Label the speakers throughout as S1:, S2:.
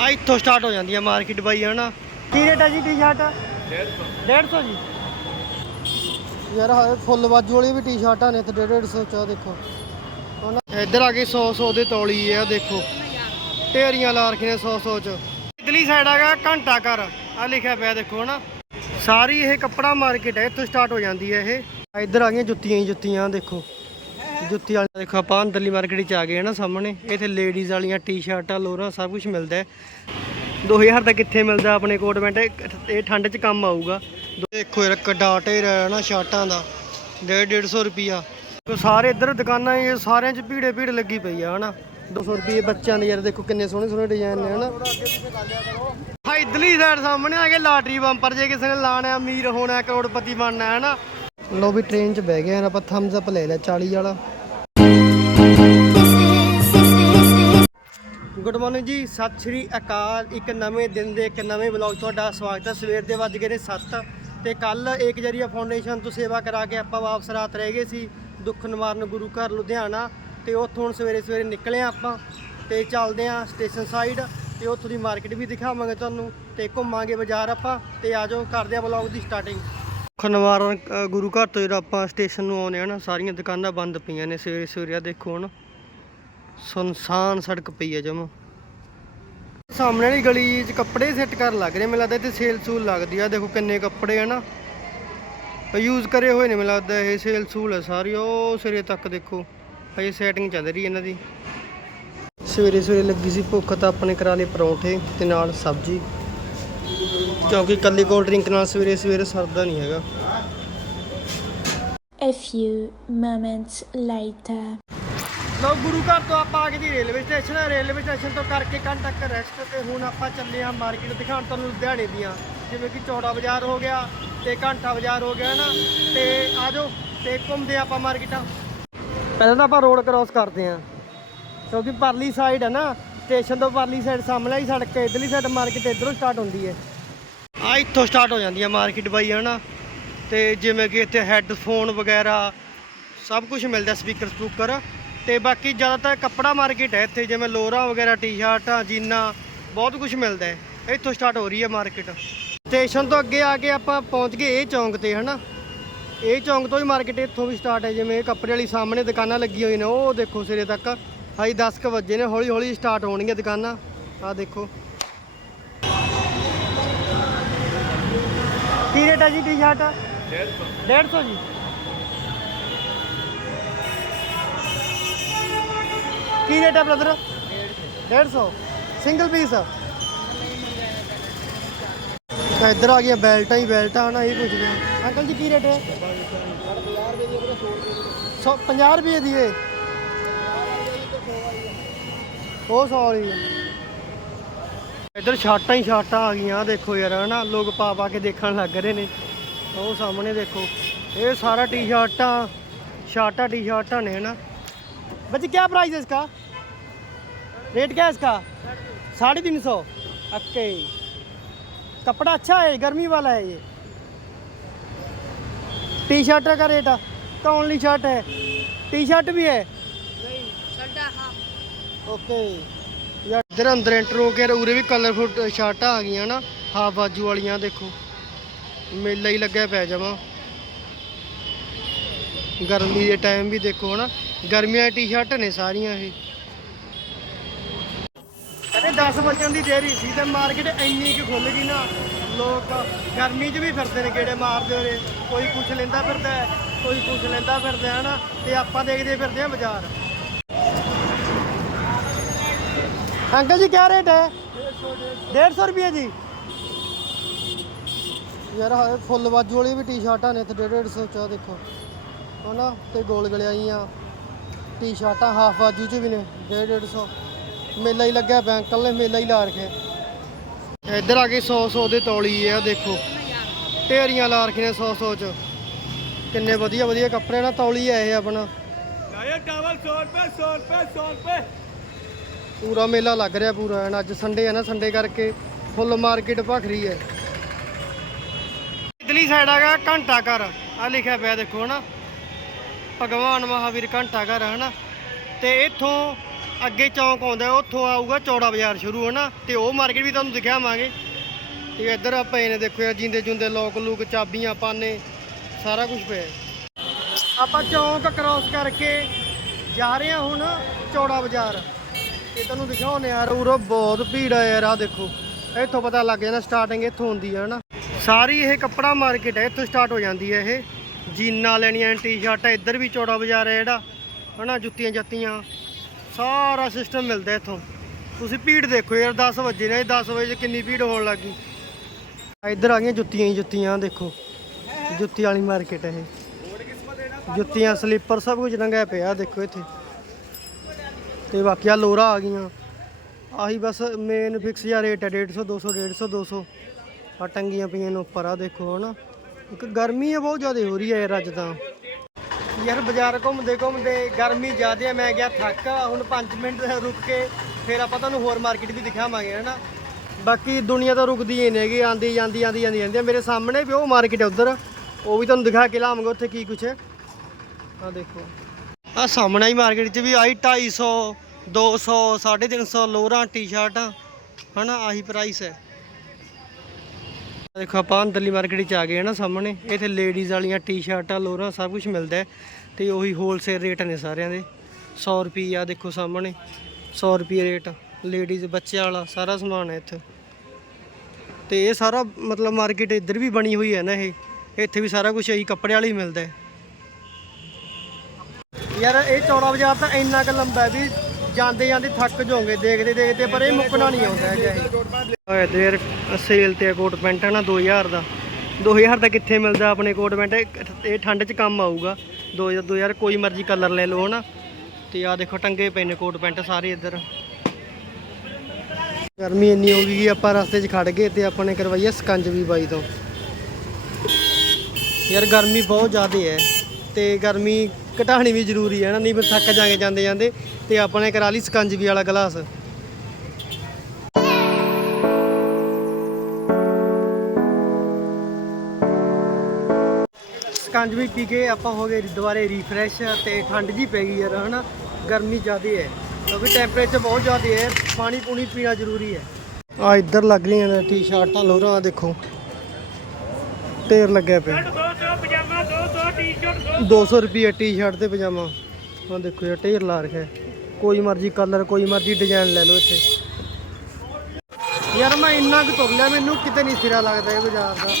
S1: ਆ ਇੱਥੋਂ ਸਟਾਰਟ ਹੋ ਜਾਂਦੀ ਹੈ ਮਾਰਕੀਟ ਬਾਈ ਹਨਾ? ਕੀ ਰੇਟ ਹੈ ਜੀ ਟੀ-ਸ਼ਰਟ 150 150 ਜੀ। ਯਾਰ ਹਾਏ ਫੁੱਲ ਬਾਜੂ ਵਾਲੀ ਵੀ ਟੀ-ਸ਼ਰਟਾਂ ਨੇ ਤੇ 150 ਚ ਆ ਦੇਖੋ। ਇੱਧਰ ਆ ਕੇ 100 100 ਦੇ ਤੌਲੀ ਹੈ ਦੇਖੋ। ਢੇਰੀਆਂ ਲਾ ਰੱਖੀਆਂ 100 100 ਚ। ਇਧਰਲੀ ਸਾਈਡ ਹੈਗਾ ਘੰਟਾ ਘਰ। ਆ ਲਿਖਿਆ ਪਿਆ ਦੇਖੋ ਹਨਾ? ਸਾਰੀ ਇਹ ਕੱਪੜਾ ਮਾਰਕੀਟ ਹੈ ਇੱਥੋਂ ਸਟਾਰਟ ਹੋ ਜਾਂਦੀ ਹੈ ਇਹ। ਇੱਧਰ ਆ ਗਈਆਂ ਜੁੱਤੀਆਂ ਹੀ ਜੁੱਤੀਆਂ ਦੇਖੋ। ਜੁੱਤੀ ਵਾਲੀ ਦੇਖੋ, ਆਪਾਂ ਅੰਦਰਲੀ ਮਾਰਕੀਟ 'ਚ ਆ ਗਏ ਨਾ ਸਾਹਮਣੇ। ਇੱਥੇ ਲੇਡੀਜ਼ ਵਾਲੀਆਂ ਟੀ-ਸ਼ਰਟਾਂ ਲੋਰਾਂ ਸਭ ਕੁਝ ਮਿਲਦਾ ਹੈ। 2000 ਦਾ ਕਿੱਥੇ ਮਿਲਦਾ ਆਪਣੇ ਕੋਟ ਪੈਂਟ, ਇਹ ਠੰਡ 'ਚ ਕੰਮ ਆਊਗਾ। ਦੇਖੋ ਯਾਰ ਕੱਡਾ ਢੇਰ ਹੈ ਨਾ ਸ਼ਰਟਾਂ ਦਾ 150 ਰੁਪਿਆ ਸਾਰੇ ਇੱਧਰ ਦੁਕਾਨਾਂ ਇਹ ਸਾਰਿਆਂ 'ਚ ਭੀੜੇ ਭੀੜ ਲੱਗੀ ਪਈ ਆ, ਹਨਾ। 200 ਰੁਪਏ ਬੱਚਿਆਂ ਦੇ ਯਾਰ, ਦੇਖੋ ਕਿੰਨੇ ਸੋਹਣੇ ਸੋਹਣੇ ਡਿਜ਼ਾਈਨ ਨੇ, ਹਨਾ। ਹਾਂ, ਇਧਰਲੀ ਸਾਈਡ ਸਾਹਮਣੇ ਆ ਕੇ ਲਾਟਰੀ ਬੰਪਰ ਜੇ ਕਿਸੇ ਨੇ ਲਾਣਾ ਅਮੀਰ ਹੋਣਾ, ਕਰੋੜਪਤੀ ਬਣਨਾ ਹੈ ਨਾ ਲੋ ਵੀ ਟ੍ਰੇਨ 'ਚ ਬਹਿ ਗਏ ਹਾਂ ਆਪਾਂ ਥੰਬਸ ਅਪ ਲੈ ਲਿਆ 40 ਵਾਲਾ। ਗੁੱਡ ਮਾਰਨਿੰਗ ਜੀ ਸਤਿ ਸ਼੍ਰੀ ਅਕਾਲ। ਇੱਕ ਨਵੇਂ ਦਿਨ ਦੇ ਇੱਕ ਨਵੇਂ ਵਲੌਗ ਤੁਹਾਡਾ ਸਵਾਗਤ ਹੈ। ਸਵੇਰ ਦੇ ਵੱਜ ਗਏ ਨੇ 7 ਤੇ ਕੱਲ ਏਕ ਜਰੀਆ ਫਾਊਂਡੇਸ਼ਨ ਤੋਂ ਸੇਵਾ ਕਰਾ ਕੇ ਆਪਾਂ ਵਾਪਸ ਰਾਤ ਰਹਿ ਗਏ ਸੀ ਦੁੱਖ ਨਿਵਾਰਨ ਗੁਰੂ ਘਰ ਲੁਧਿਆਣਾ ਤੇ ਉੱਥੋਂ ਹੁਣ ਸਵੇਰੇ ਸਵੇਰੇ ਨਿਕਲੇ ਆਪਾਂ ਤੇ ਚੱਲਦੇ ਹਾਂ ਸਟੇਸ਼ਨ ਸਾਈਡ ਤੇ ਉੱਥੋਂ ਦੀ ਮਾਰਕੀਟ ਵੀ ਦਿਖਾਵਾਂਗੇ ਤੁਹਾਨੂੰ ਤੇ ਘੁੰਮਾਂਗੇ ਬਾਜ਼ਾਰ ਆਪਾਂ ਤੇ ਆਜੋ ਕਰਦੇ ਹਾਂ ਵਲੌਗ ਦੀ ਸਟਾਰਟਿੰਗ ਖਨਵਾਰਨ ਅ, ਗੁਰੂ ਘਰ ਤੋਂ ਜਿਹੜਾ ਆਪਾਂ ਸਟੇਸ਼ਨ ਨੂੰ ਆਉਂਦੇ ਹਾਂ ਨਾ ਸਾਰੀਆਂ ਦੁਕਾਨਾਂ ਬੰਦ ਪਈਆਂ ਨੇ ਸਵੇਰੇ ਸਵੇਰੇ। ਆ ਦੇਖੋ ਹੁਣ ਸੁਨਸਾਨ ਸੜਕ ਪਈ ਹੈ ਜਮਾ। ਸਾਹਮਣੇ ਵਾਲੀ ਗਲੀ 'ਚ ਕੱਪੜੇ ਸੈੱਟ ਕਰਨ ਲੱਗ ਰਹੇ, ਮੈਨੂੰ ਲੱਗਦਾ ਇੱਥੇ ਸੇਲ ਸੂਲ ਲੱਗਦੀ ਆ। ਦੇਖੋ ਕਿੰਨੇ ਕੱਪੜੇ ਆ ਨਾ। ਯੂਜ਼ ਕਰੇ ਹੋਏ ਨੇ, ਮੈਨੂੰ ਲੱਗਦਾ ਇਹ ਸੇਲ ਸੂਲ ਹੈ ਸਾਰੀ। ਉਹ ਸਿਰੇ ਤੱਕ ਦੇਖੋ, ਹਜੇ ਸੈਟਿੰਗ ਚੱਲ ਰਹੀ ਇਹਨਾਂ ਦੀ। ਸਵੇਰੇ ਸਵੇਰੇ ਲੱਗੀ ਸੀ ਭੁੱਖ ਤਾਂ ਆਪਣੇ ਕਰਾ ਲਏ ਪਰੌਂਠੇ ਤੇ ਨਾਲ ਸਬਜ਼ੀ। ਕਿਉਂਕਿ ਕੱਲੀ ਕੋਲਡ ਡਰਿੰਕ ਨਾਲ ਸਵੇਰੇ ਸਵੇਰੇ ਸਰਦਾ ਨਹੀਂ ਹੈਗਾ।
S2: A few moments later.
S1: ਲੋ ਗੁਰੂ ਘਰ ਤੋਂ ਆਪਾਂ ਆ ਗਏ ਜੀ ਰੇਲਵੇ ਸਟੇਸ਼ਨ। ਰੇਲਵੇ ਸਟੇਸ਼ਨ ਤੋਂ ਕਰਕੇ ਘੰਟਾ ਤੱਕ ਰੈਸਟ ਤੇ ਹੁਣ ਆਪਾਂ ਚੱਲੇ ਆ ਮਾਰਕੀਟ ਦਿਖਾਉਣ ਤੁਹਾਨੂੰ ਲੁਧਿਆਣੇ ਦੀਆਂ। ਜਿਵੇਂ ਕਿ ਚੌੜਾ ਬਾਜ਼ਾਰ ਹੋ ਗਿਆ ਤੇ ਘੰਟਾ ਬਾਜ਼ਾਰ ਹੋ ਗਿਆ ਨਾ, ਤੇ ਆਜੋ ਤੇ ਘੁੰਮਦੇ ਆਪਾਂ ਮਾਰਕੀਟਾਂ ਪਹਿਲਾਂ ਤਾਂ ਆਪਾਂ ਰੋਡ ਕ੍ਰਾਸ ਕਰਦੇ ਆ ਕਿਉਂਕਿ ਪਰਲੀ ਸਾਈਡ ਹੈ ਨਾ ਸਟੇਸ਼ਨ ਤੋਂ ਪਰਲੀ ਸਾਈਡ ਸਾਹਮਣੇ ਹੀ ਸੜਕ ਹੈ ਇਧਰਲੀ ਸਾਈਡ ਮਾਰਕੀਟ ਇਧਰੋਂ ਸਟਾਰਟ ਹੁੰਦੀ ਹੈ। ਆ ਇੱਥੋਂ ਸਟਾਰਟ ਹੋ ਜਾਂਦੀ ਹੈ ਮਾਰਕੀਟ ਬਾਈ, ਹੈ ਨਾ? ਤੇ ਜਿਵੇਂ ਕਿ ਇੱਥੇ ਹੈੱਡਫੋਨ ਵਗੈਰਾ ਸਭ ਕੁਝ ਮਿਲਦਾ ਸਪੀਕਰ ਸਪੂਕਰ। ਤੇ ਬਾਕੀ ਜ਼ਿਆਦਾਤਰ ਕੱਪੜਾ ਮਾਰਕੀਟ ਹੈ ਇੱਥੇ, ਜਿਵੇਂ ਲੋਰਾਂ ਵਗੈਰਾ ਟੀ-ਸ਼ਰਟਾਂ ਜੀਨਾਂ, ਬਹੁਤ ਕੁਝ ਮਿਲਦਾ ਹੈ। ਇੱਥੋਂ ਸਟਾਰਟ ਹੋ ਰਹੀ ਹੈ ਮਾਰਕੀਟ ਸਟੇਸ਼ਨ ਤੋਂ ਅੱਗੇ ਆ ਕੇ ਆਪਾਂ ਪਹੁੰਚ ਗਏ ਇਹ ਚੌਂਕ ਤੇ, ਹਨਾ? ਇਹ ਚੌਂਕ ਤੋਂ ਹੀ ਮਾਰਕੀਟ ਇੱਥੋਂ ਵੀ ਸਟਾਰਟ ਹੈ, ਜਿਵੇਂ ਕੱਪੜੇ ਵਾਲੀ ਸਾਹਮਣੇ ਦੁਕਾਨਾਂ ਲੱਗੀਆਂ ਹੋਈਆਂ ਨੇ, ਉਹ ਦੇਖੋ ਸਿਰੇ ਤੱਕ। ਹਾਈ 10 ਕੁ ਵਜੇ ਨੇ ਹੌਲੀ ਹੌਲੀ ਸਟਾਰਟ ਹੋਣਗੀਆਂ ਦੁਕਾਨਾਂ। ਆਹ ਦੇਖੋ। ਕੀ ਰੇਟ ਹੈ ਜੀ ਟੀ-ਸ਼ਰਟ 150 150 ਜੀ? ਕੀ ਰੇਟ ਹੈ ਬ੍ਰਦਰ 150 ਸਿੰਗਲ ਪੀਸ ਤਾਂ ਇੱਧਰ ਆ ਗਿਆ ਬੈਲਟਾਂ ਹੀ, ਬੈਲਟਾਂ ਨਾ ਇਹ ਪੁੱਛਦੇ ਅੰਕਲ ਜੀ ਕੀ ਰੇਟ ਹੈ 50 ਰੁਪਏ ਦੀ ਇਹ ਉਹ ਸੌਰੀ ਇੱਧਰ ਛਾਟਾਂ ਹੀ ਛਾਟਾਂ ਆ ਗਈਆਂ, ਦੇਖੋ ਯਾਰ, ਹਨਾ, ਲੋਕ ਪਾ ਪਾ ਕੇ ਦੇਖਣ ਲੱਗ ਰਹੇ ਨੇ। ਉਹ ਸਾਹਮਣੇ ਦੇਖੋ। ਇਹ ਸਾਰਾ ਟੀ-ਸ਼ਰਟਾਂ ਛਾਟਾਂ ਟੀ-ਸ਼ਰਟਾਂ ਨੇ, ਹਨਾ। ਬੱਚੇ ਕੀ ਪ੍ਰਾਈਸ ਹੈ ਇਸਕਾ? रेट क्या है इसका साढ़े तीन सौ ओके कपड़ा अच्छा है गर्मी वाला है ये टी शर्ट का रेट तो ओनली शर्ट है टी शर्ट भी है ਓਕੇ ਯਾਰ ਇਧਰ ਅੰਦਰ ਐਂਟਰ ਹੋ ਕੇ ਉਰੇ ਵੀ ਕਲਰਫੁਲ ਸ਼ਰਟਾਂ ਆ ਗਈਆਂ ਨਾ ਹਾਫ ਬਾਜੂ ਵਾਲੀਆਂ ਦੇਖੋ ਮੇਲਾ ਹੀ ਲੱਗਿਆ ਪਿਆ ਜਮਾ ਗਰਮੀ ਦੇ ਟਾਈਮ ਵੀ ਦੇਖੋ ਹਨਾ ਗਰਮੀਆਂ ਦੀ ਟੀ-ਸ਼ਰਟ ਨੇ ਸਾਰੀਆਂ ਇਹ ਕਹਿੰਦੇ 10 ਵਜਣ ਦੀ ਦੇਰੀ ਸੀ ਤੇ ਮਾਰਕੀਟ ਇੰਨੀ ਕਿ ਖੁੱਲ ਗਈ ਨਾ ਲੋਕ ਗਰਮੀ 'ਚ ਵੀ ਫਿਰਦੇ ਨੇ ਗੇੜੇ ਮਾਰਦੇ ਹੋਰੇ ਕੋਈ ਕੁਛ ਲੈਂਦਾ ਫਿਰਦਾ ਹੈ, ਕੋਈ ਕੁਛ ਲੈਂਦਾ ਫਿਰਦਾ ਹੈ ਨਾ ਤੇ ਆਪਾਂ ਦੇਖਦੇ ਫਿਰਦੇ ਆ ਬਾਜ਼ਾਰ। ਅੰਕਲ ਜੀ ਕਿਆ ਰੇਟ ਹੈ? 150 ਰੁਪਏ ਜੀ। ਯਾਰ ਹਾਏ ਫੁੱਲ ਬਾਜੂ ਵਾਲੀ ਵੀ ਟੀ-ਸ਼ਰਟਾਂ ਨੇ ਇੱਥੇ 150 ਚ ਦੇਖੋ। ਹਨਾ ਤੇ ਗੋਲ ਗਲਿਆਈਆਂ ਟੀ-ਸ਼ਰਟਾਂ ਹਾਫ ਬਾਜੂ ਚ ਵੀ ਨੇ 150 ਮੇਲਾ ਹੀ ਲੱਗਿਆ ਅੰਕਲ ਨੇ ਮੇਲਾ ਹੀ ਲਾ ਰੱਖਿਆ। ਇੱਧਰ ਆ ਕੇ 100 100 ਦੇ ਤੌਲੀ ਆ ਦੇਖੋ। ਢੇਰੀਆਂ ਲਾ ਰੱਖੀਆਂ 100 100 ਚ। ਕਿੰਨੇ ਵਧੀਆ ਵਧੀਆ ਕੱਪੜੇ ਨਾਲ ਤੌਲੀ ਆ ਇਹ ਆਪਣਾ। ਪੂਰਾ ਮੇਲਾ ਲੱਗ ਰਿਹਾ ਪੂਰਾ ਐਨ ਅੱਜ ਸੰਡੇ ਹੈ ਨਾ ਸੰਡੇ ਕਰਕੇ ਫੁੱਲ ਮਾਰਕੀਟ ਭਖ ਰਹੀ ਹੈ। ਇਧਰਲੀ ਸਾਈਡ ਹੈਗਾ ਘੰਟਾ ਘਰ ਆ ਲਿਖਿਆ ਪਿਆ ਦੇਖੋ ਹਨਾ। ਭਗਵਾਨ ਮਹਾਵੀਰ ਘੰਟਾ ਘਰ ਹਨਾ। ਤੇ ਇੱਥੋਂ ਅੱਗੇ ਚੌਂਕ ਆਉਂਦਾ, ਉੱਥੋਂ ਆਊਗਾ ਚੌੜਾ ਬਾਜ਼ਾਰ ਸ਼ੁਰੂ ਹੋਣਾ ਤੇ ਉਹ ਮਾਰਕੀਟ ਵੀ ਤੁਹਾਨੂੰ ਦਿਖਾਵਾਂਗੇ। ਤੇ ਇੱਧਰ ਆ ਪਏ ਨੇ ਦੇਖੋ ਯਾਰ, ਜਿੰਦੇ ਜੁੰਦੇ ਲੋਕ ਲੂਕ ਚਾਬੀਆਂ ਪਾਨੇ ਸਾਰਾ ਕੁਝ ਪਿਆ। ਆਪਾਂ ਚੌਂਕ ਕ੍ਰਾਸ ਕਰਕੇ ਜਾ ਰਹੇ ਹਾਂ ਹੁਣ ਚੌੜਾ ਬਾਜ਼ਾਰ। ਇਹ ਤੁਹਾਨੂੰ ਦਿਖਾਉਣੇ ਯਾਰ, ਉਰੋਂ ਬਹੁਤ ਭੀੜ ਆ ਯਾਰ ਆ ਦੇਖੋ। ਇੱਥੋਂ ਪਤਾ ਲੱਗ ਜਾਂਦਾ ਸਟਾਰਟਿੰਗ ਇੱਥੋਂ ਹੁੰਦੀ ਹੈ ਹਨਾ? ਸਾਰੀ ਇਹ ਕੱਪੜਾ ਮਾਰਕੀਟ ਹੈ ਇੱਥੋਂ ਸਟਾਰਟ ਹੋ ਜਾਂਦੀ ਹੈ ਇਹ। ਜੀਨਾਂ ਲੈਣੀਆਂ ਟੀ-ਸ਼ਰਟਾਂ ਇੱਧਰ ਵੀ ਚੌੜਾ ਬਾਜ਼ਾਰ ਹੈ ਜਿਹੜਾ, ਹਨਾ? ਜੁੱਤੀਆਂ ਜੱਤੀਆਂ ਸਾਰਾ ਸਿਸਟਮ ਮਿਲਦਾ ਇੱਥੋਂ। ਤੁਸੀਂ ਭੀੜ ਦੇਖੋ ਯਾਰ 10 ਵਜੇ ਨੇ 10 ਵਜੇ 'ਚ ਕਿੰਨੀ ਭੀੜ ਹੋਣ ਲੱਗੀ ਇੱਧਰ ਆ ਗਈਆਂ ਜੁੱਤੀਆਂ ਹੀ ਜੁੱਤੀਆਂ, ਦੇਖੋ। ਜੁੱਤੀ ਵਾਲੀ ਮਾਰਕੀਟ ਹੈ ਇਹ। ਜੁੱਤੀਆਂ ਸਲੀਪਰ ਸਭ ਕੁਝ ਰੰਗਿਆ ਪਿਆ, ਦੇਖੋ ਇੱਥੇ। ਤੇ ਬਾਕੀ ਆ ਲੋਰਾ ਆ ਗਈਆਂ। ਆਹੀ ਬਸ ਮੇਨ ਫਿਕਸ ਜਿਹਾ ਰੇਟ ਹੈ 150 200 150 200 ਆ ਟੰਗੀਆਂ ਪਈਆਂ ਨੇ ਉੱਪਰ ਆ ਦੇਖੋ ਹਨਾ। ਇੱਕ ਗਰਮੀ ਹੈ ਬਹੁਤ ਜ਼ਿਆਦਾ ਹੋ ਰਹੀ ਹੈ ਯਾਰ ਅੱਜ ਤਾਂ। ਯਾਰ ਬਾਜ਼ਾਰ ਘੁੰਮਦੇ ਘੁੰਮਦੇ ਗਰਮੀ ਜ਼ਿਆਦੇ ਆ, ਮੈਂ ਗਿਆ ਥੱਕ, ਹੁਣ 5 ਮਿੰਟ ਰੁਕ ਕੇ ਫਿਰ ਆਪਾਂ ਤੁਹਾਨੂੰ ਹੋਰ ਮਾਰਕੀਟ ਵੀ ਦਿਖਾਵਾਂਗੇ, ਹਨਾ? ਬਾਕੀ ਦੁਨੀਆ ਤਾਂ ਰੁਕਦੀ ਹੀ ਨਹੀਂ ਹੈਗੀ ਆਂਦੀ ਜਾਂਦੀ ਆਂਦੀ ਜਾਂਦੀ ਜਾਂਦੀ ਮੇਰੇ ਸਾਹਮਣੇ ਵੀ ਉਹ ਮਾਰਕੀਟ ਹੈ ਉਧਰ, ਉਹ ਵੀ ਤੁਹਾਨੂੰ ਦਿਖਾ ਕੇ ਲਾਵਾਂਗੇ ਉੱਥੇ ਕੀ ਕੁਛ ਹੈ। ਆ ਦੇਖੋ। ਆ ਸਾਹਮਣੇ ਹੀ ਮਾਰਕੀਟ 'ਚ ਵੀ ਆਈ 250 200 350 ਲੋਰਾਂ ਟੀ-ਸ਼ਰਟਾਂ ਹਨਾ? ਆਹੀ ਪ੍ਰਾਈਸ ਹੈ। ਦੇਖੋ ਆਪਾਂ ਅੰਦਰਲੀ ਮਾਰਕੀਟ 'ਚ ਆ ਗਏ ਨਾ ਸਾਹਮਣੇ, ਇੱਥੇ ਲੇਡੀਜ਼ ਵਾਲੀਆਂ ਟੀ-ਸ਼ਰਟਾਂ ਲੋਰਾਂ, ਸਭ ਕੁਝ ਮਿਲਦਾ ਤੇ ਉਹੀ ਹੋਲਸੇਲ ਰੇਟ ਨੇ ਸਾਰਿਆਂ ਦੇ। 100 ਰੁਪਏ ਆ ਦੇਖੋ ਸਾਹਮਣੇ 100 ਰੁਪਏ ਰੇਟ ਲੇਡੀਜ਼ ਬੱਚਿਆਂ ਵਾਲਾ ਸਾਰਾ ਸਮਾਨ ਹੈ ਇੱਥੇ। ਤੇ ਇਹ ਸਾਰਾ ਮਤਲਬ ਮਾਰਕੀਟ ਇੱਧਰ ਵੀ ਬਣੀ ਹੋਈ ਹੈ ਨਾ ਇਹ, ਇੱਥੇ ਵੀ ਸਾਰਾ ਕੁਝ ਇਹੀ ਕੱਪੜੇ ਵਾਲਾ ਹੀ ਮਿਲਦਾ ਯਾਰ, ਇਹ ਚੌੜਾ ਬਾਜ਼ਾਰ ਤਾਂ ਇੰਨਾ ਕੁ ਲੰਬਾ ਹੈ ਵੀ ਜਾਂਦੇ ਜਾਂਦੇ ਥੱਕ ਜਾਓਗੇ, ਦੇਖਦੇ ਦੇਖਦੇ, ਪਰ ਇਹ ਮੁੱਕਣਾ ਨਹੀਂ ਆਉਂਦਾ ਹੈਗਾ ਇਹ। ਦੇਰ, ਸੇਲ ਤੇ ਕੋਟ ਪੈਂਟ ਹੈ ਨਾ 2000 ਦਾ। 2000 ਦਾ ਕਿੱਥੇ ਮਿਲਦਾ ਆਪਣੇ ਕੋਟ ਪੈਂਟ ਇਹ ਠੰਡ 'ਚ ਕੰਮ ਆਊਗਾ। 2000 2000 ਕੋਈ ਮਰਜ਼ੀ ਕਲਰ ਲੈ ਲਓ ਹਨਾ। ਤੇ ਆ ਦੇਖੋ ਟੰਗੇ ਪਏ ਨੇ ਕੋਟ ਪੈਂਟ ਸਾਰੇ ਇੱਧਰ। ਗਰਮੀ ਇੰਨੀ ਹੋ ਗਈ ਕਿ ਆਪਾਂ ਰਸਤੇ 'ਚ ਖੜ ਗਏ ਤੇ ਆਪਾਂ ਨੇ ਕਰਵਾਈ ਸਕੰਜਵੀ ਬਾਈ ਤੋਂ। ਯਾਰ ਗਰਮੀ ਬਹੁਤ ਜ਼ਿਆਦਾ ਹੈ ਤੇ ਗਰਮੀ ਘਟਾਣੀ ਵੀ ਜ਼ਰੂਰੀ ਹੈ ਨਾ, ਨਹੀਂ ਫਿਰ ਥੱਕ ਜਾਗੇ ਜਾਂਦੇ ਜਾਂਦੇ ਤੇ ਆਪਾਂ ਨੇ ਕਰਾ ਲਈ ਸਕੰਜਵੀ ਵਾਲਾ ਗਲਾਸ। ਸਕੰਜਵੀ ਪੀ ਕੇ ਆਪਾਂ ਹੋ ਗਏ ਦੁਬਾਰੇ ਰੀਫਰੈਸ਼ ਤੇ ਠੰਡ ਜੀ ਪੈ ਗਈ ਯਾਰ, ਹਨਾ? ਗਰਮੀ ਜ਼ਿਆਦਾ ਹੈ, ਕਿਉਂਕਿ ਟੈਂਪਰੇਚਰ ਬਹੁਤ ਜ਼ਿਆਦਾ ਹੈ, ਪਾਣੀ ਪੂਣੀ ਪੀਣਾ ਜ਼ਰੂਰੀ ਹੈ। ਆ ਇੱਧਰ ਲੱਗ ਰਹੀਆਂ ਨੇ ਟੀ-ਸ਼ਰਟਾਂ ਲੋਰਾਂ, ਆਹ ਦੇਖੋ। ਢੇਰ ਲੱਗਿਆ ਪਿਆ। 200 ਰੁਪਏ ਟੀ-ਸ਼ਰਟ ਤੇ ਪਜਾਮਾ। ਆ ਦੇਖੋ ਯਾਰ, ਢੇਰ ਲਾ ਰੱਖਿਆ। ਕੋਈ ਮਰਜ਼ੀ ਕਲਰ ਕੋਈ ਮਰਜ਼ੀ ਡਿਜ਼ਾਈਨ ਲੈ ਲਓ ਇੱਥੇ। ਯਾਰ ਮੈਂ ਇੰਨਾ ਕੁ ਤੁਰ ਲਿਆ, ਮੈਨੂੰ ਕਿਤੇ ਨਹੀਂ ਸਿਰਾ ਲੱਗਦਾ ਇਹ ਬਾਜ਼ਾਰ ਦਾ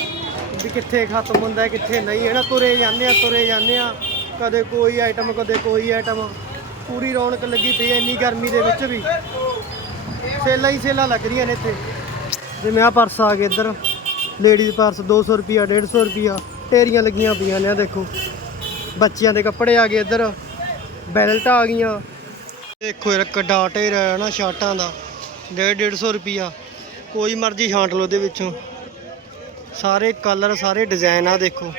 S1: ਵੀ ਕਿੱਥੇ ਖਤਮ ਹੁੰਦਾ, ਕਿੱਥੇ ਨਹੀਂ। ਹੈ ਨਾ ਤੁਰੇ ਜਾਂਦੇ ਆ, ਤੁਰੇ ਜਾਂਦੇ ਆ। ਕਦੇ ਕੋਈ ਆਈਟਮ ਕਦੇ ਕੋਈ ਆਈਟਮ ਪੂਰੀ ਰੌਣਕ ਲੱਗੀ ਪਈ ਹੈ ਇੰਨੀ ਗਰਮੀ ਦੇ ਵਿੱਚ ਵੀ। ਸੇਲਾਂ ਹੀ ਸੇਲਾਂ ਲੱਗ ਰਹੀਆਂ ਨੇ ਇੱਥੇ। ਜਿਵੇਂ ਆ ਪਰਸ ਆ ਗਏ ਇੱਧਰ। ਲੇਡੀਜ਼ ਪਰਸ 200 ਰੁਪਿਆ 150 ਰੁਪਿਆ ਢੇਰੀਆਂ ਲੱਗੀਆਂ ਪਈਆਂ ਨੇ ਆ ਦੇਖੋ। ਬੱਚਿਆਂ ਦੇ ਕੱਪੜੇ ਆ ਗਏ ਇੱਧਰ। ਬੈਲਟ ਆ ਗਈਆਂ। ਦੇਖੋ ਯਾਰ ਕੱਡਾ ਢੇਰ ਹੈ ਦਾ 150 ਰੁਪਿਆ ਕੋਈ ਮਰਜ਼ੀ ਛਾਂਟ ਲਓ ਉਹਦੇ ਵਿੱਚੋਂ। ਸਾਰੇ ਕਲਰ ਸਾਰੇ ਡਿਜ਼ਾਈਨ ਆ ਦੇਖੋ।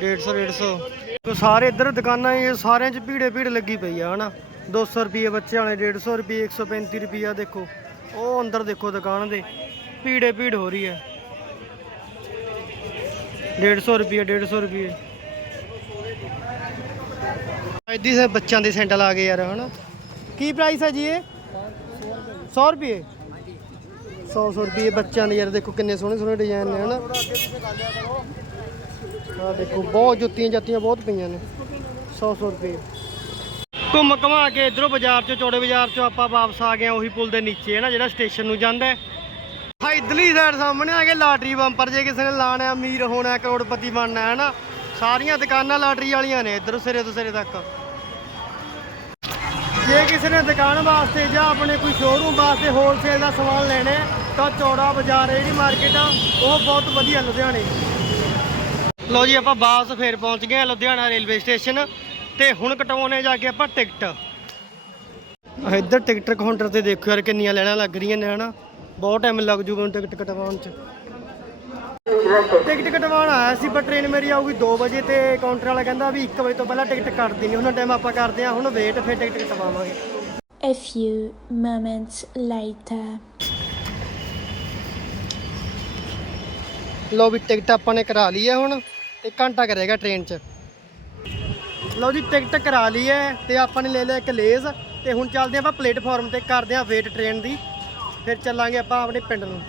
S1: 150 150 ਸਾਰੇ ਇੱਧਰ ਦੁਕਾਨਾਂ ਇਹ ਸਾਰਿਆਂ 'ਚ ਭੀੜੇ ਭੀੜ ਲੱਗੀ ਪਈ ਆ, ਹਨਾ। 200 ਰੁਪਏ ਬੱਚੇ ਵਾਲੇ 150 ਰੁਪਏ 135 ਰੁਪਿਆ ਦੇਖੋ। ਉਹ ਅੰਦਰ ਦੇਖੋ ਦੁਕਾਨ ਦੇ, ਭੀੜੇ ਭੀੜ ਹੋ ਰਹੀ ਹੈ। 150 ਰੁਪਏ 150 ਰੁਪਏ ਇੱਦੀ ਸੇ ਬੱਚਿਆਂ ਦੇ ਸੈਂਡਲ ਆ ਗਏ ਯਾਰ ਹਨਾ? ਕੀ ਪ੍ਰਾਈਸ ਹੈ ਜੀ ਇਹ? 100 ਰੁਪਏ? 100 100 ਰੁਪਏ ਬੱਚਿਆਂ ਦੇ ਯਾਰ ਦੇਖੋ ਕਿੰਨੇ ਸੋਹਣੇ ਸੋਹਣੇ ਡਿਜ਼ਾਈਨ ਨੇ ਹਨਾ? ਆ ਦੇਖੋ ਬਹੁਤ ਜੁੱਤੀਆਂ ਜੱਤੀਆਂ ਬਹੁਤ ਪਈਆਂ ਨੇ। 100 100 ਰੁਪਏ। ਘੁੰਮ ਘਮਾ ਕੇ ਇਧਰੋਂ ਬਾਜ਼ਾਰ ਚੋਂ ਚੌੜੇ ਬਾਜ਼ਾਰ ਚੋਂ ਆਪਾਂ ਵਾਪਸ ਆ ਗਏ ਉਹੀ ਪੁਲ ਦੇ ਨੀਚੇ ਹੈ ਨਾ ਜਿਹੜਾ ਸਟੇਸ਼ਨ ਨੂੰ ਜਾਂਦਾ ਹੈ। ਹਾਂ ਇਧਰਲੀ ਸਾਈਡ ਸਾਹਮਣੇ ਆ ਗਏ ਲਾਟਰੀ ਬੰਪਰ ਜੇ ਕਿਸੇ ਨੇ ਲਾਣਾ ਅਮੀਰ ਹੋਣਾ ਕਰੋੜਪਤੀ ਬਣਨਾ ਹੈ ਨਾ ਸਾਰੀਆਂ ਦੁਕਾਨਾਂ ਲਾਟਰੀ ਵਾਲੀਆਂ ਨੇ ਇਧਰ ਸਿਰੇ ਤੋਂ ਸਿਰੇ ਤੱਕ। ਜੇ ਕਿਸੇ ਨੇ ਦੁਕਾਨ ਵਾਸਤੇ ਜਾਂ ਆਪਣੇ ਕੋਈ ਸ਼ੋਰੂਮ ਵਾਸਤੇ ਹੋਲਸੇਲ ਦਾ ਸਮਾਨ ਲੈਣਾ ਤਾਂ ਚੌੜਾ ਬਾਜ਼ਾਰ ਜਿਹੜੀ ਮਾਰਕੀਟ ਆ, ਉਹ ਬਹੁਤ ਵਧੀਆ ਲੁਧਿਆਣੇ। ਲੋ ਜੀ, ਆਪਾਂ ਬਾਸ ਫੇਰ ਪਹੁੰਚ ਗਏ ਲੁਧਿਆਣਾ ਰੇਲਵੇ ਸਟੇਸ਼ਨ ਤੇ ਹੁਣ ਕਟਾਉਣੇ ਜਾ ਕੇ ਆਪਾਂ ਟਿਕਟ ਇੱਧਰ ਟਿਕਟ ਕਾਊਂਟਰ ਤੇ ਦੇਖੋ ਯਾਰ ਕਿੰਨੀਆਂ ਲੈਣਾ ਲੱਗ ਰਹੀਆਂ ਨੇ, ਹਨਾ? ਬਹੁਤ ਟਾਈਮ ਲੱਗ ਜੂ ਹੁਣ ਟਿਕਟ ਕਟਵਾਉਣ ਚ। ਟਿਕਟ ਕਟਵਾਉਣ ਆਇਆ ਸੀ ਪਰ ਟ੍ਰੇਨ ਮੇਰੀ ਆਊਗੀ 2 ਵਜੇ ਤੇ ਕਾਊਂਟਰ ਵਾਲਾ ਕਹਿੰਦਾ ਵੀ 1 ਵਜੇ ਤੋਂ ਪਹਿਲਾਂ ਟਿਕਟ ਕੱਟ ਦੇਣੀ ਉਹਨਾਂ ਟਾਈਮ ਆਪਾਂ ਕਰਦੇ ਆ ਹੁਣ ਵੇਟ ਫਿਰ ਟਿਕਟ ਕਟਵਾਵਾਂਗੇ।
S2: A few moments later.
S1: ਲੋ ਵੀ ਟਿਕਟ ਆਪਾਂ ਨੇ ਕਰਾ ਲਈ ਹੈ ਹੁਣ ਤੇ ਘੰਟਾ ਕਰੇਗਾ ਟ੍ਰੇਨ 'ਚ। ਲਓ ਜੀ ਟਿਕਟ ਕਰਾ ਲਈ ਹੈ ਤੇ ਆਪਾਂ ਨੇ ਲੈ ਲਿਆ ਇੱਕ ਲੇਜ਼ ਤੇ ਹੁਣ ਚੱਲਦੇ ਆਪਾਂ ਪਲੇਟਫਾਰਮ ਤੇ ਕਰਦੇ ਆ ਵੇਟ ਟ੍ਰੇਨ ਦੀ ਫਿਰ ਚੱਲਾਂਗੇ ਆਪਾਂ ਆਪਣੇ ਪਿੰਡ ਨੂੰ।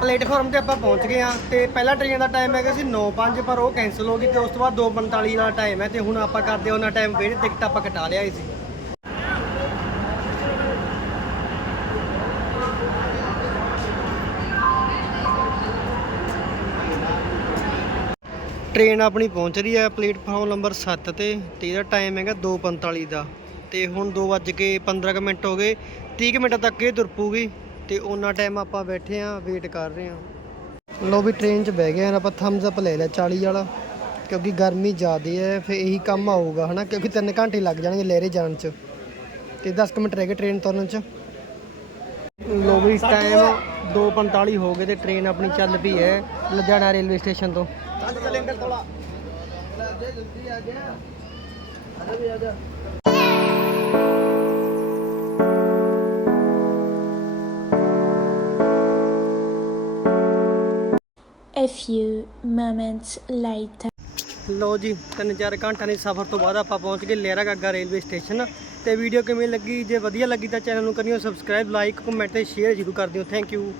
S1: ਪਲੇਟਫਾਰਮ ਤੇ ਆਪਾਂ ਪਹੁੰਚ ਗਏ ਆ ਤੇ ਪਹਿਲਾ ਟ੍ਰੇਨ ਦਾ ਟਾਈਮ ਹੈਗਾ ਸੀ 9:05 ਪਰ ਉਹ ਕੈਨਸਲ ਹੋ ਗਈ ਤੇ ਉਸ ਤੋਂ ਬਾਅਦ 2:45 ਦਾ ਟਾਈਮ ਹੈ ਤੇ ਹੁਣ ਆਪਾਂ ਕਰਦੇ ਉਹਨਾਂ ਟਾਈਮ ਵੇਟ ਟਿਕਟ ਆਪਾਂ ਕਟਾ ਲਿਆ ਸੀ ਟ੍ਰੇਨ ਆਪਣੀ ਪਹੁੰਚ ਰਹੀ ਹੈ ਪਲੇਟਫਾਰਮ ਨੰਬਰ 7 ਤੇ ਤੇ ਇਹਦਾ ਟਾਈਮ ਹੈਗਾ 2:45 ਦਾ ਤੇ ਹੁਣ 2:15 ਕੁ ਮਿੰਟ ਹੋ ਗਏ 30 ਕੁ ਮਿੰਟ ਤੱਕ ਇਹ ਤੁਰ ਪਊਗੀ। ਤੇ ਉਹਨਾਂ ਟਾਈਮ ਆਪਾਂ ਬੈਠੇ ਆ ਵੇਟ ਕਰ ਰਹੇ ਆ ਲੋ ਵੀ ਟ੍ਰੇਨ 'ਚ ਬਹਿ ਗਏ ਆ ਆਪਾਂ ਥੰਬਸ ਅਪ ਲੈ ਲਿਆ 40 ਵਾਲਾ, ਕਿਉਂਕਿ ਗਰਮੀ ਜ਼ਿਆਦੀ ਹੈ, ਫਿਰ ਇਹੀ ਕੰਮ ਆਊਗਾ, ਹਨਾ? ਕਿਉਂਕਿ 3 ਘੰਟੇ ਲੱਗ ਜਾਣਗੇ ਲਹਿਰੇ ਜਾਣ 'ਚ। ਤੇ 10 ਕੁ ਮਿੰਟ ਰਹਿ ਗਏ ਟ੍ਰੇਨ ਤੁਰਨ 'ਚ। ਲੋ ਵੀ ਟਾਈਮ 2:45 ਹੋ ਗਏ ਤੇ ਟ੍ਰੇਨ ਆਪਣੀ ਚੱਲ ਪਈ ਹੈ, ਲੁਧਿਆਣਾ ਰੇਲਵੇ ਸਟੇਸ਼ਨ ਤੋਂ।
S2: A few moments later.
S1: ਲੋ ਜੀ, ਤਿੰਨ ਚਾਰ ਘੰਟਿਆਂ ਦੇ ਸਫ਼ਰ ਤੋਂ ਬਾਅਦ ਆਪਾਂ ਪਹੁੰਚ ਗਏ ਲਹਿਰਾ ਗਾਗਾ ਰੇਲਵੇ ਸਟੇਸ਼ਨ। ਤੇ ਵੀਡੀਓ ਕਿਵੇਂ ਲੱਗੀ? ਜੇ ਵਧੀਆ ਲੱਗੀ ਤਾਂ ਚੈਨਲ ਨੂੰ ਕਰਿਓ ਸਬਸਕ੍ਰਾਈਬ ਲਾਈਕ ਕਮੈਂਟ ਤੇ ਸ਼ੇਅਰ ਜ਼ਰੂਰ ਕਰ ਦਿਓ। Thank you